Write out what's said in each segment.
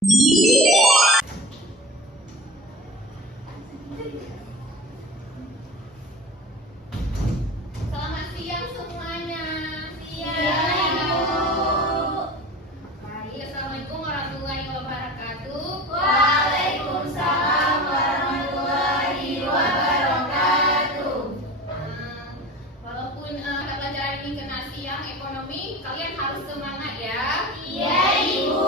Selamat siang semuanya. Siang, Ibu. Baik, Assalamualaikum warahmatullahi wabarakatuh. Waalaikumsalam warahmatullahi wabarakatuh. Walaupun pelajaran ini kena siang ekonomi, kalian harus semangat ya. Iya, Ibu.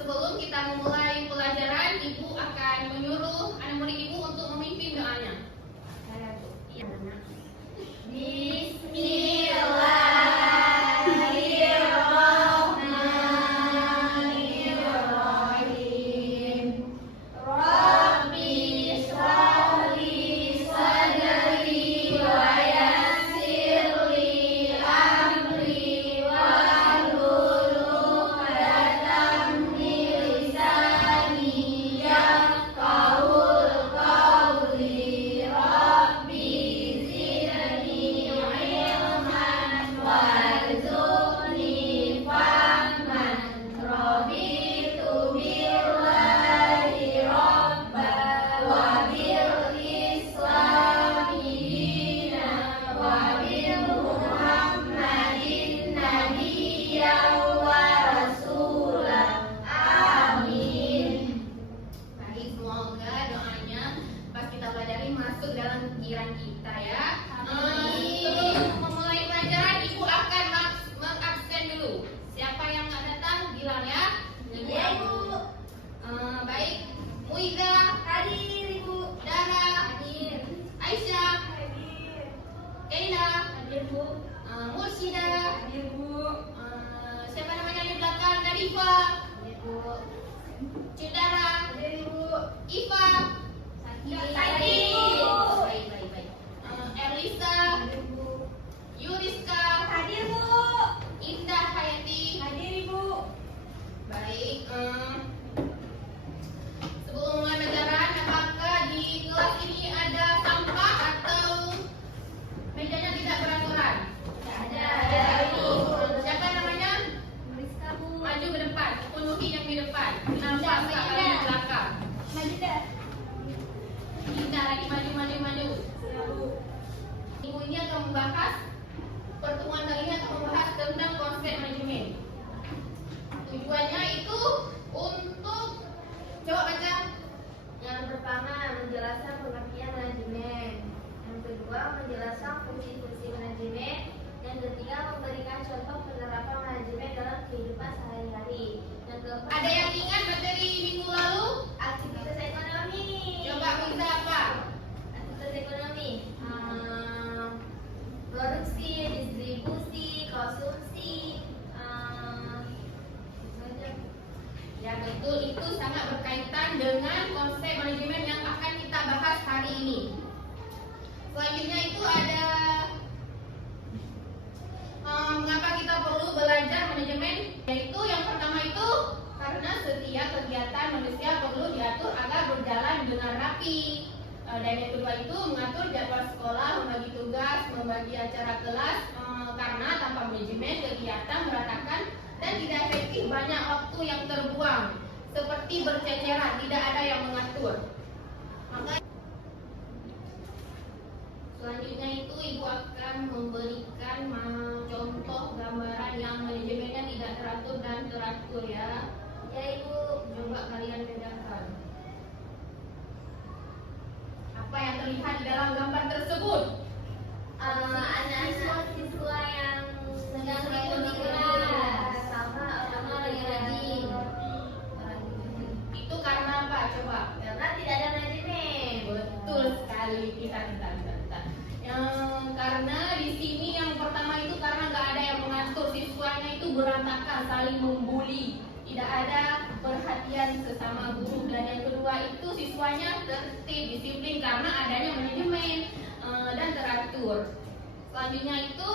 Sebelum kita memulai pelajaran, Ibu akan menyuruh anak murid Ibu untuk memimpin doanya. Bismillahirrahmanirrahim. Rabbi shrah li sadri wa yassir li amri wahlul 'uqdatam min lisani yafqahul qawli. Rabbi zidni ilman warzuqni fahman. Raditu billahi rabba wa bil islami dina wa bi Muhammadin nabiyyan wa rasulah. Amin. Baik, semoga doanya pas kita pelajari masuk dalam pikiran kita ya. Sebelum memulai pelajaran, Ibu akan mengabsen dulu. Siapa yang nggak datang bilang ya. Iya, Ibu. Baik, Muiza, Hadir, Ibu. Dara, Hadir. Aisyah, Hadir. Keila, Hadir, Bu. Mursida, Hadir, Bu. siapa namanya di belakang, Nadifa, Hadir, Bu. Cudara, Hadir, Ibu. Iva, Hadir, Bu. baik. Elisa, Hadir, Bu. Yuriska, Hadir, Bu. Indah Hayati. Hadir, Ibu. Baik, sebelum mulai pelajaran, apakah di kelas ini ada sampah atau mejanya tidak beraturan? Tidak ada, Ibu. Siapa namanya? Rizka, Bu. Maju ke depan, penuhi yang di depan. Nampak Siapa tak ini? kalau di belakang? Majida. Indah lagi maju. Ya, Bu. Minggu ini akan membahas, pertemuan kali ini akan membahas tentang konsep manajemen. Tujuannya itu untuk, coba baca. Yang pertama, menjelaskan pengertian manajemen. Yang kedua, menjelaskan fungsi-fungsi manajemen. Yang ketiga, memberikan contoh penerapan manajemen dalam kehidupan sehari-hari. Yang keempat, Ada yang ingat materi minggu lalu? aktivitas ekonomi. Coba Muiza apa? Aktivitas ekonomi. Produksi, distribusi, konsumsi. Ya betul, itu sangat berkaitan dengan konsep manajemen yang akan kita bahas hari ini. Selanjutnya itu ada mengapa kita perlu belajar manajemen, yaitu yang pertama itu karena setiap kegiatan manusia perlu diatur agar berjalan dengan rapi. Dan yang kedua itu mengatur jadwal sekolah, membagi tugas, membagi acara kelas, karena tanpa manajemen kegiatan berantakan dan tidak efektif, banyak waktu yang terbuang seperti berceceran, tidak ada yang mengatur. Maka selanjutnya itu Ibu akan memberikan contoh gambaran yang manajemennya tidak teratur dan teratur ya. Ya, Ibu. Coba kalian bedakan. Apa yang terlihat di dalam gambar tersebut? Anak-anak siswa yang sedang mengikuti kelas sama lagi rajin. Itu karena apa? Coba. Karena tidak ada manajemen. Betul sekali, kita. Karena di sini yang pertama itu karena nggak ada yang mengatur, siswanya itu berantakan, saling membuli, tidak ada perhatian sesama guru. Dan yang kedua itu siswanya tertib, disiplin karena adanya manajemen dan teratur. Selanjutnya itu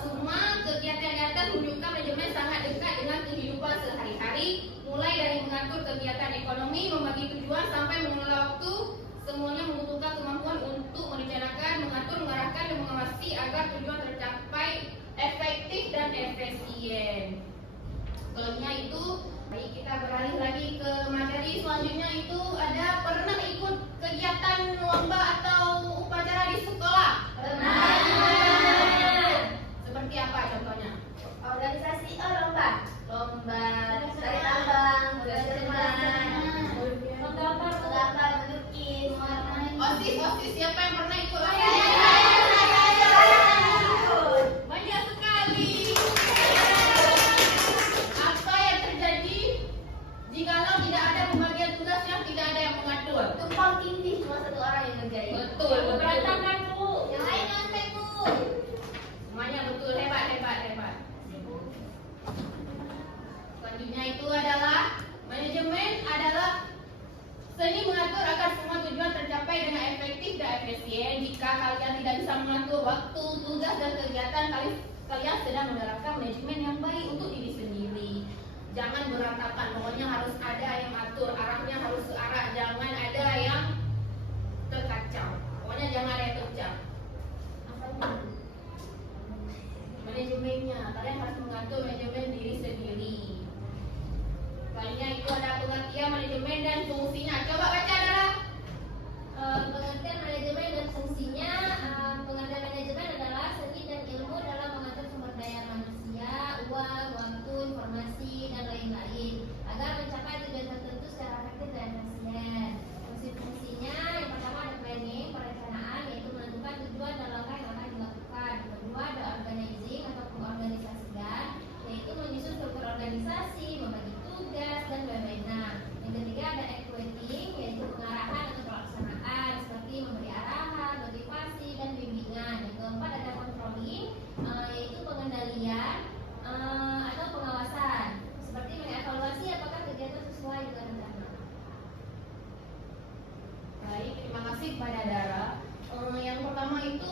semua kegiatan di atas menunjukkan manajemen sangat dekat dengan kehidupan sehari-hari, mulai dari mengatur kegiatan ekonomi, membagi tujuan sampai mengelola waktu. Semuanya membutuhkan kemampuan untuk merencanakan, mengatur, mengarahkan, dan mengawasi agar tujuan tercapai efektif dan efisien. Kelebihannya itu tercapai dengan efektif dan efisien jika kalian tidak bisa mengatur waktu, tugas, dan kegiatan kalian sedang menerapkan manajemen yang baik untuk diri sendiri. Jangan berantakan, pokoknya harus ada yang atur, arahnya harus searah, jangan ada yang terkacau. Pokoknya jangan ada yang terpecah. Manajemennya, kalian harus mengatur manajemen diri sendiri. Lainnya itu ada pengertian manajemen dan fungsinya. Coba baca Dara. Pengertian manajemen dan fungsinya. Pengertian manajemen adalah seni dan ilmu dalam mengatur sumber daya manusia, uang, waktu, informasi, dan lain-lain agar mencapai tujuan tertentu secara efektif dan efisien. Fungsi-fungsinya yang pertama ada planning, perencanaan, yaitu menentukan tujuan dan langkah yang akan dilakukan. Yang kedua ada organizing atau pengorganisasian, yaitu menyusun struktur organisasi, membagi tugas, dan wewenang. Yang ketiga ada equating, yaitu pengarahan atau pelaksanaan seperti memberi arahan, motivasi, dan bimbingan. Yang keempat ada controlling, yaitu pengendalian atau pengawasan seperti mengevaluasi apakah kegiatan sesuai dengan rencana. Baik, terima kasih kepada Dara. Yang pertama itu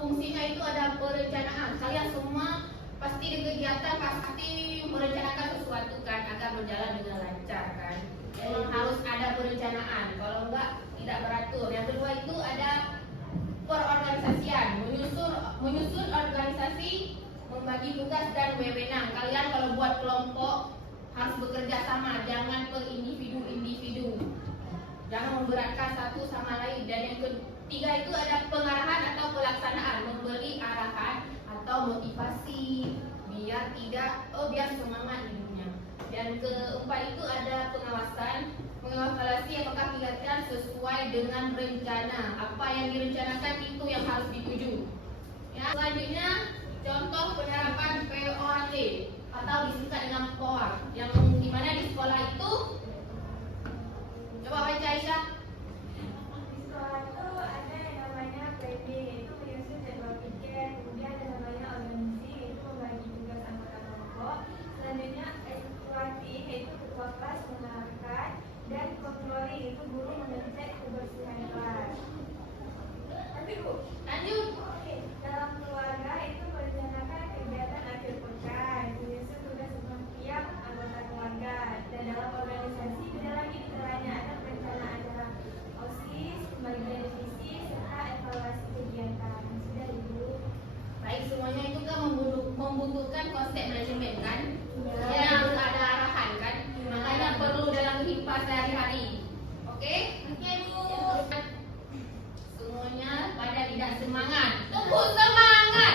fungsinya itu ada perencanaan. Kalian semua pasti di kegiatan pasti merencanakan sesuatu kan agar berjalan dengan lancar kan. Memang harus ada perencanaan. Kalau enggak tidak beratur. Yang kedua itu ada perorganisasian, menyusun organisasi, membagi tugas dan wewenang. Kalian kalau buat kelompok harus bekerja sama, jangan per individu. Jangan memberatkan satu sama lain. Dan yang ketiga itu ada pengarahan atau pelaksanaan, memberi arahan atau motivasi biar semangat hidupnya. Dan keempat itu ada pengawasan, mengevaluasi apakah kegiatan sesuai dengan rencana. Apa yang direncanakan itu yang harus dituju. Ya, selanjutnya contoh penerapan POAT atau disingkat dengan POA yang dimana di sekolah itu. Coba baca Aisyah. Di sekolah itu ada yang namanya planning, itu menyusun jadwal pikir, kemudian ada namanya organisasi, itu membagi tugas anggota kelompok. Selanjutnya evaluasi, yaitu ketua kelas mengarahkan, dan controlling, itu guru mengecek kebersihan kelas. Nanti Bu, Lanjut. oke. Dalam keluarga itu merencanakan kegiatan akhir pekan, menyusun tugas setiap anggota keluarga, dan dalam organisasi beda lagi caranya, ada perencanaan acara OSIS, pembagian divisi, serta evaluasi kegiatan. Sudah Ibu. Baik, semuanya itu kan membutuhkan konsep manajemen kan? Ya. Ya, harus ada arahan kan? Makanya perlu dalam kehidupan sehari-hari. Oke? Oke Bu. Semuanya pada tidak semangat. Tunggu semangat.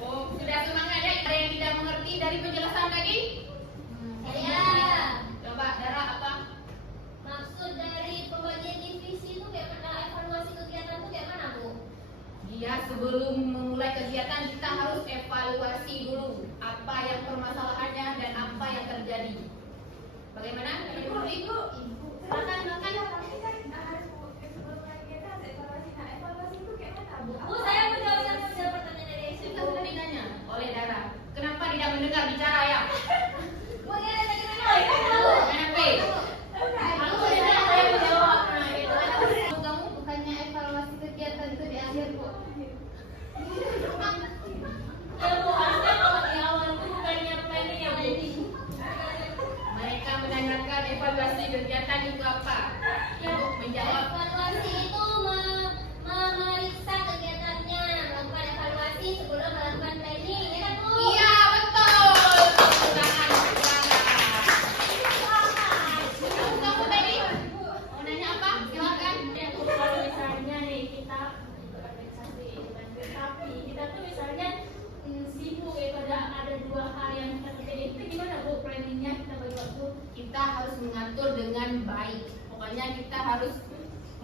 Oh, sudah semangat ya? Ada yang tidak mengerti dari penjelasan tadi? Saya. Coba Dara apa? Maksud dari pembagian divisi itu kayak mana? Evaluasi kegiatan itu kayak mana Bu? Dia sebelum memulai kegiatan kita harus evaluasi dulu apa yang permasalahannya dan apa yang terjadi. Bagaimana? Ibu. Silakan. Tapi kan harus sebelum kegiatan harus evaluasi. Nah, evaluasi itu kayak mana Bu? Bu, saya mau jawab pertanyaan dari Kita Ibu. sudah ditanya oleh Dara. Kenapa tidak mendengar bicara ya? Bu, ya lagi mana? NP. Aku saya mau jawab. Kamu bukannya evaluasi kegiatan itu di akhir kok? Ya Bu, harusnya kalau di awal itu bukannya planning ya Bu. Mereka menanyakan evaluasi kegiatan itu apa? Ibu menjawab. Evaluasi itu memeriksa kegiatannya, melakukan evaluasi sebelum melakukan planning, ya kan Bu? Iya betul. Tangan. Kamu tadi mau nanya apa? Silakan. Kalau misalnya nih kita organisasi tapi kita tuh misalnya sibuk itu ada 2 hal yang kita kerjain, itu gimana Bu planningnya kita bagi waktu? Kita harus mengatur dengan baik. Pokoknya kita harus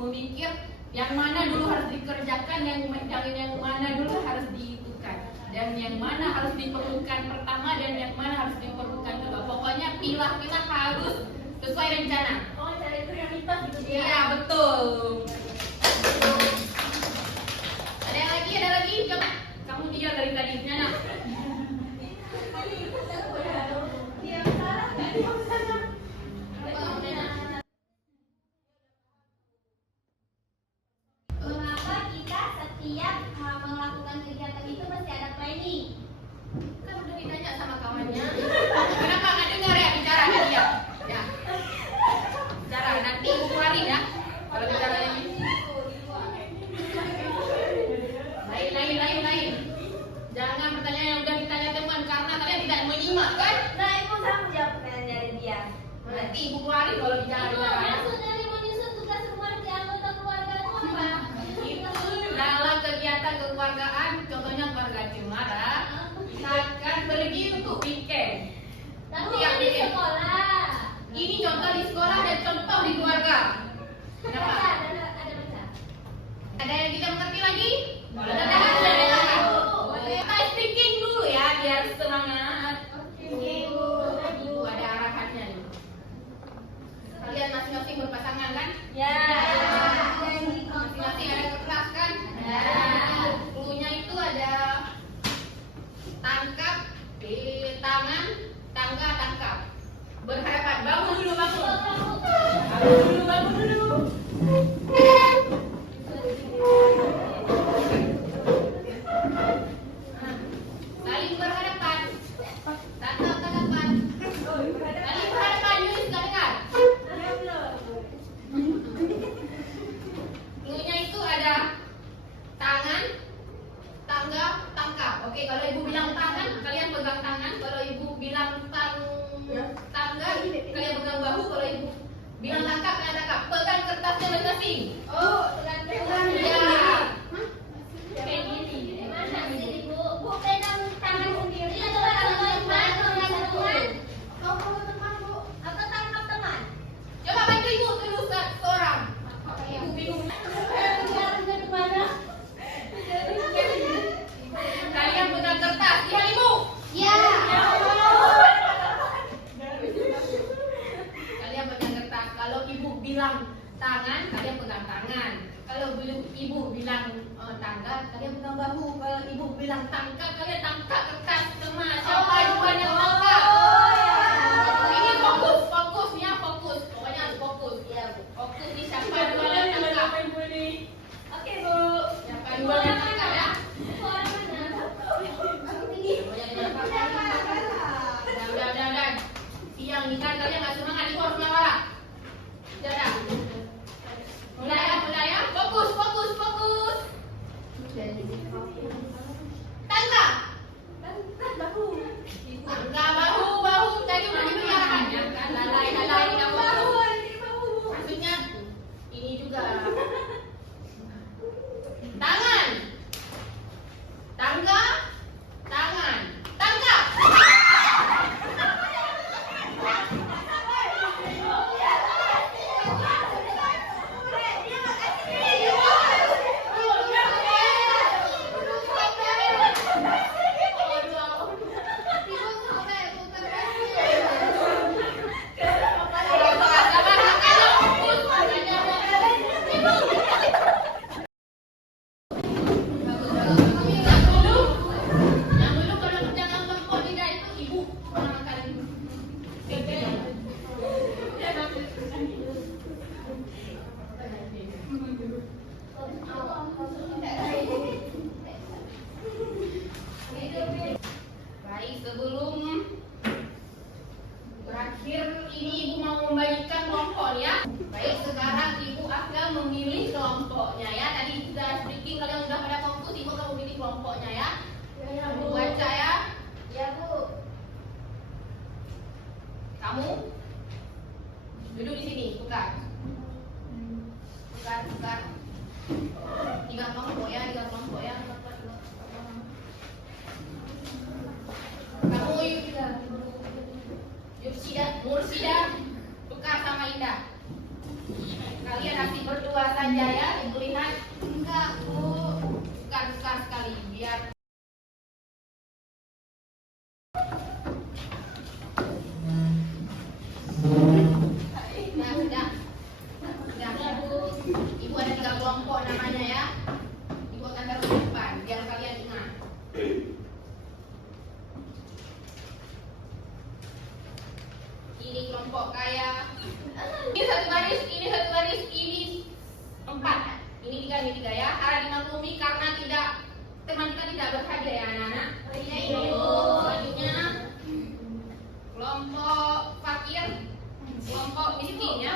memikir yang mana dulu harus dikerjakan, yang mana dulu harus diitukan, dan yang mana harus diperlukan pertama dan yang mana harus diperlukan kedua. Pokoknya pilah-pilah harus sesuai rencana. Oh, cari prioritas gitu Iya ya. betul. Ada lagi? Coba. Kamu dia dari tadi. Nana. setiap melakukan kegiatan itu pasti ada planning. Kan udah ditanya sama kawannya. Kenapa nggak dengar ya bicara dia? Ya. Bicara nanti keluarin ya. Kalau bicara ini. Lain. Jangan pertanyaan yang udah ditanya teman karena kalian tidak menyimak kan? Nah, ibu sama jawab pertanyaan dari dia. Nanti ibu keluarin kalau bicara. Maksud dari menyusun tugas rumah di anggota keluarga itu apa? Itu dalam kegiatan kekeluargaan, contohnya keluarga Cemara, akan pergi untuk weekend. Tapi Tiap di weekend. sekolah. Ini contoh di sekolah dan contoh di keluarga. Kenapa? Ada baca. Ada yang tidak mengerti lagi? Boleh. Kita speaking dulu ya biar semangat. Oke. Ibu ada arahannya nih. Kalian masing-masing berpasangan kan? Ya. Masing-masing ada kertas kan? Cluenya itu ada tangkap di tangan, tangga tangkap. Berhadapan. Bangun dulu. Saling berhadapan. Tatap tatapan. Saling berhadapan. Yunus nggak dengar? Cluenya itu ada tangan, tangga, tangkap. Oke, kalau ibu bilang tangan, kalian pegang tangan. Kalau ibu bilang tangga, kalian pegang bahu. Kalau ibu bilang tangkap, kalian tangkap. Pegang kertasnya masing-masing. Ya. Kayak gini. Mana sih ibu? Bu pegang tangan sendiri atau tangan teman? Oh, kalau teman bu, atau tangkap teman? Coba bantu ibu terus seorang. Ibu bingung. Kalian pegang kertas, lihat ibu. Ya. Kalian pegang kertas. Kalau ibu bilang tangan, kalian pegang tangan. Kalau ibu bilang tangga, kalian pegang bahu. Kalau ibu bilang tangkap, kalian tangkap kertas semua. Siapa duluan yang tangkap? Ini fokus. Pokoknya harus fokus. Ya, bu. Fokus nih siapa duluan yang tangkap. Oke, bu. Siapa duluan yang tangkap ya? Udah. Siang nih kan kalian nggak semangat, ibu harus marah. Udah. Mulai ya. Fokus. Tangga. Tangga bahu. Tadi udah diberi arahannya kan. Lalai kamu. Maksudnya ini juga. Tangan. Tangga. Tangan. Tangkap. Yang dulu kalau jangan kelompok tidak itu ibu pertama kali. Baik, sebelum berakhir ini ibu mau membagikan kelompok ya. Baik, sekarang ibu akan memilih kelompoknya ya. Tadi sudah speaking, kalian sudah pada fokus, ibu akan memilih kelompoknya ya. Ibu baca ya. Ya, bu. Kamu duduk di sini, tukar. Tiga kelompok ya. Kamu Mursida, tukar sama Indah. Kalian nanti berdua saja ya. Ibu lihat. Enggak, Bu. Tukar sekali biar. Nah, sudah. Ibu ada 3 kelompok namanya ini tiga ya. Harap dimaklumi karena teman kita tidak berhadiah ya anak-anak. Iya, Ibu. Selanjutnya kelompok fakir, kelompok miskin ya.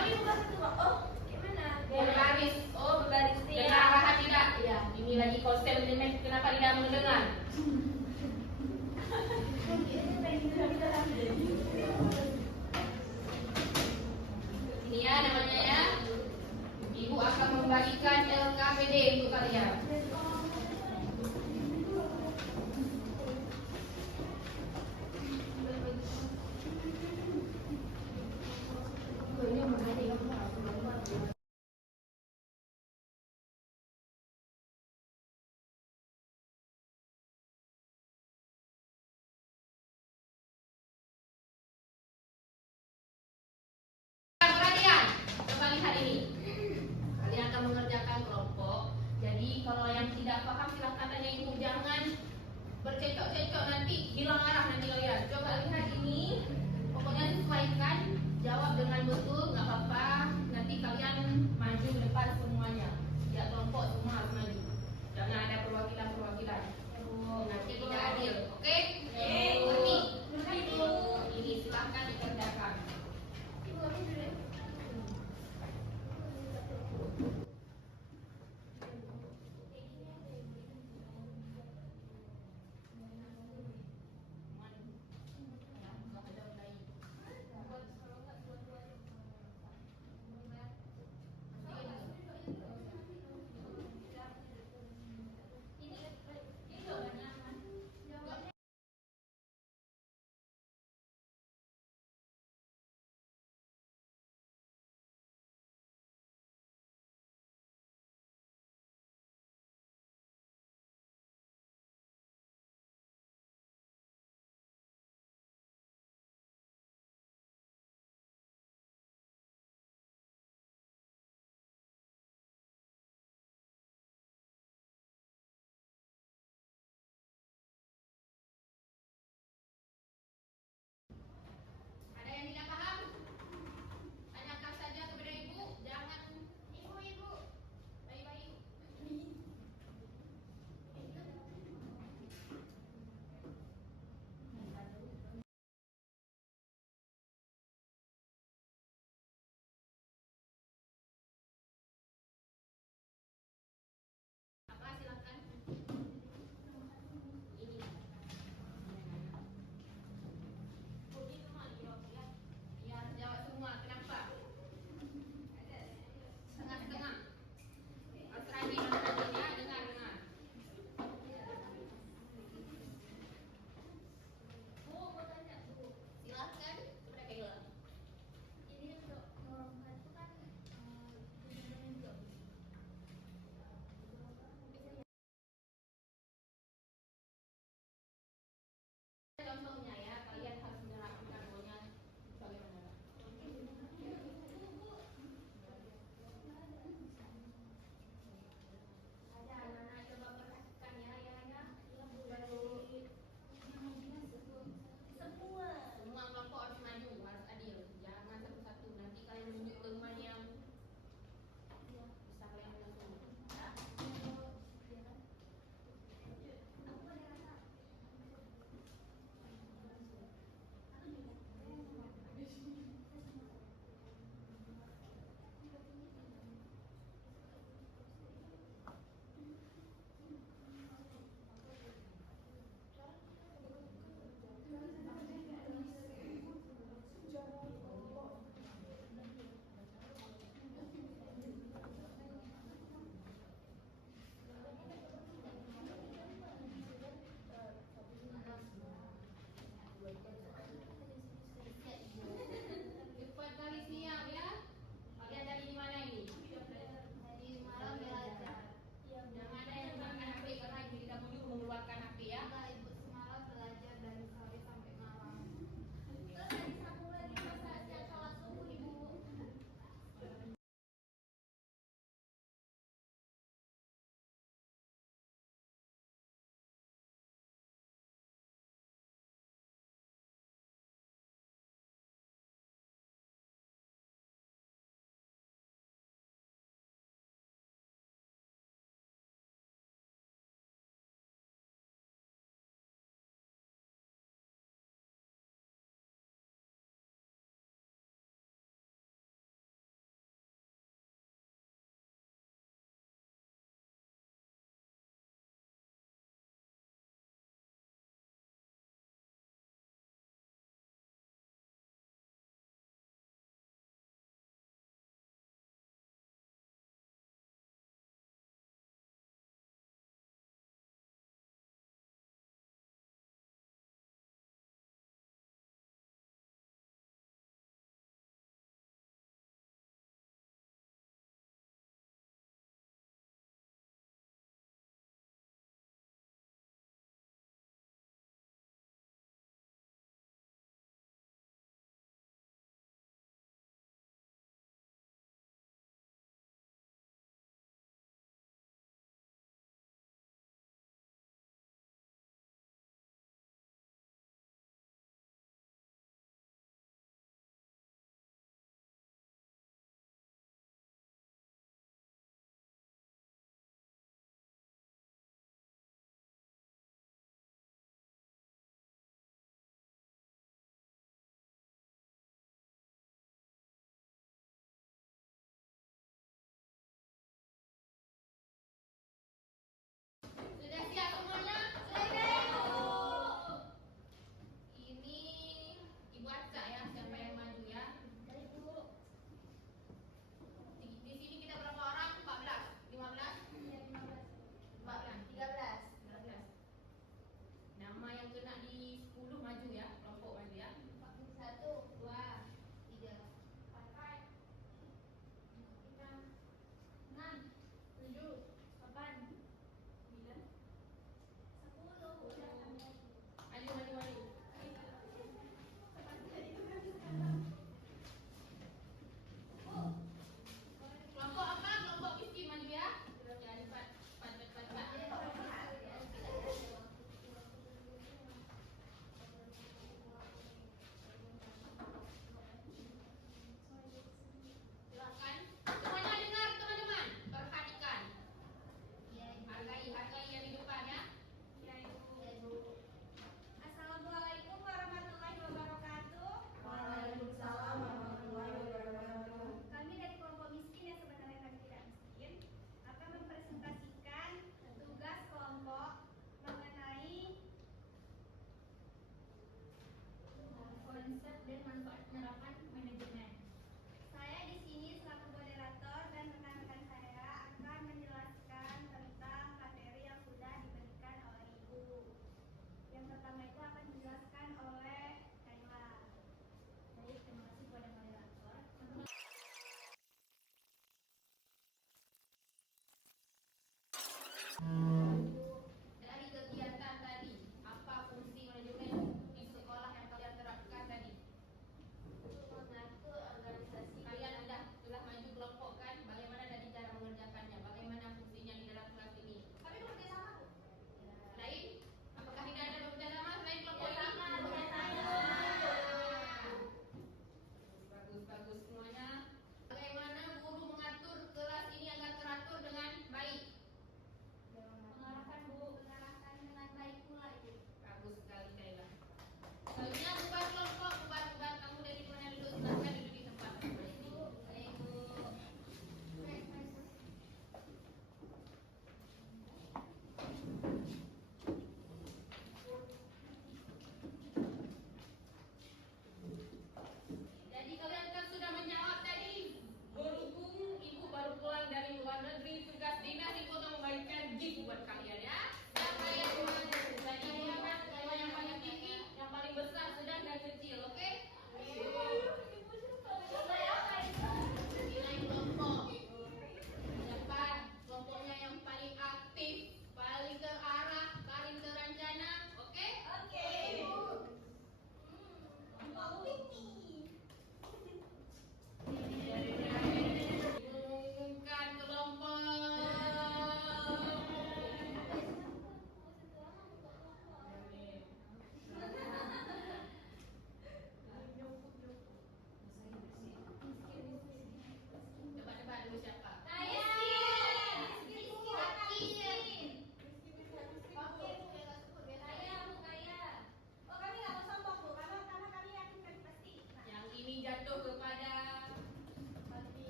Oh, gimana? Berbaris. Oh, berbaris Dengar ya. arahan tidak? Ya, ini lagi konsep kenapa tidak mendengar? Ini ya namanya ya. Ibu akan membagikan LKPD untuk kalian.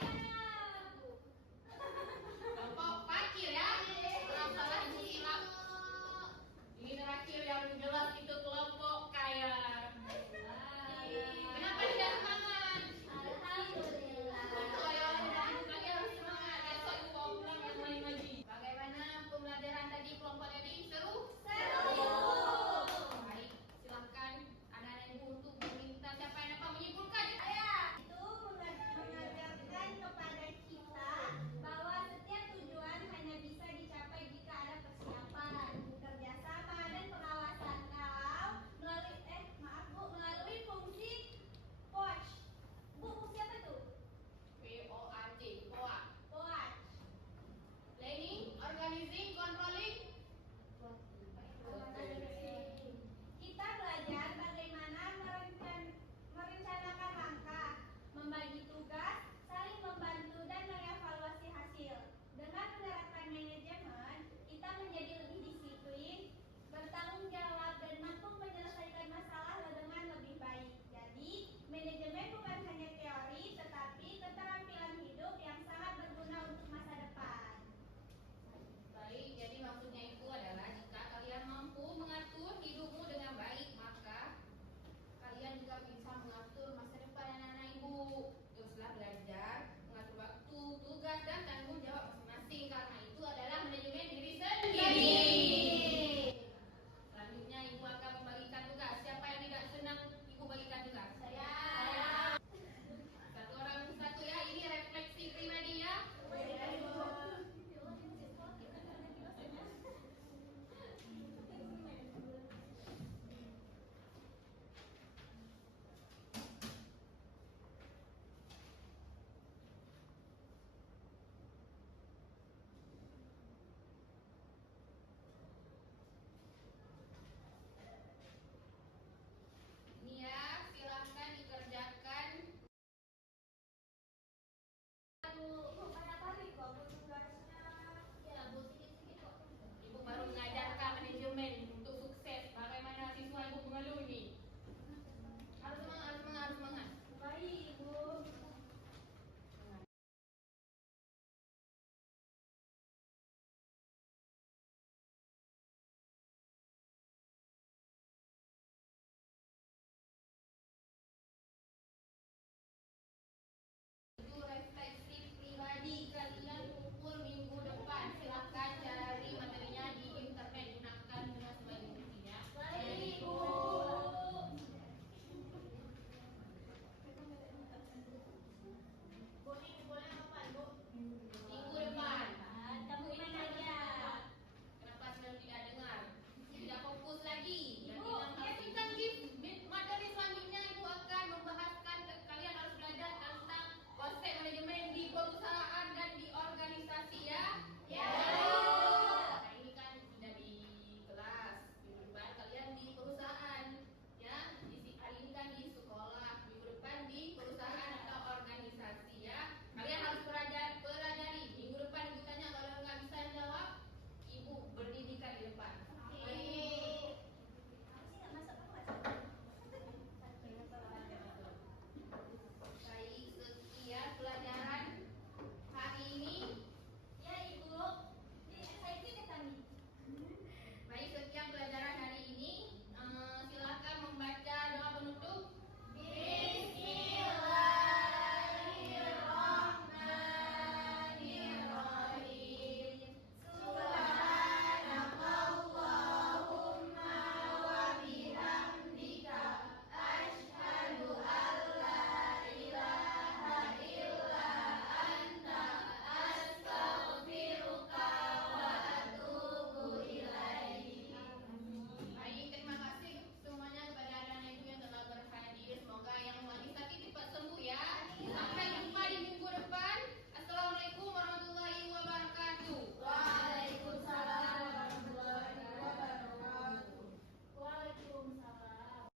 kalian